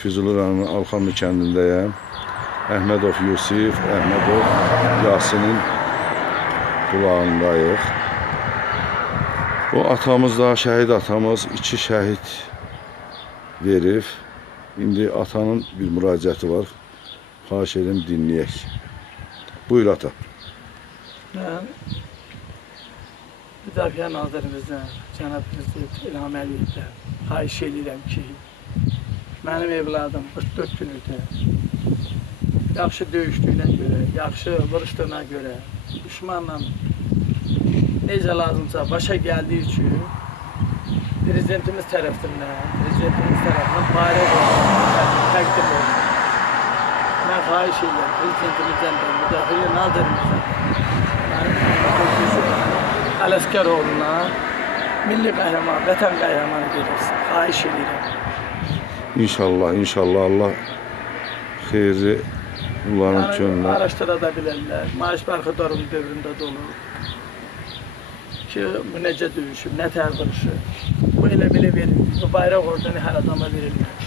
Füzuli rayonunun Alxanlı kəndindəyəm. Əhmədov Yusif, Əhmədov Yasin'in qulağındayıq. Bu atamız da, şəhid atamız 2 şəhid verib. İndi atanın bir müraciəti var. Xahiş edim dinləyək. Buyur ata. Mən Müdafiə Nazirimizdən, Cənab Prezident İlham Əliyevdən xahiş edirəm ki, mənim evladım 44 günlükdə yaxşı döyüşdüyünə görə, yaxşı vuruşduğuna görə, düşmanla necə lazımsa başa gəldiyi üçün Prezidentimiz tərəfindən bayraq təqdim olunur. Mən xahiş edirəm Prezidentimizdən də, Müdafiə Nazirimizdən Ələsgəroğlu'na milli qəhrəman, vətən qəhrəmanı verirsin. Xahiş edirəm. İnşallah, inşallah Allah xeyri bunların könlünə. Araşdıra da bilərlər. Maaş Barxıdarın dövründə də olur. Ki, bu necə döyüşüb, nə tər vuruşu. Bu elə belə verilmiş. Bu bayraq ordeni hər adama verilmiş.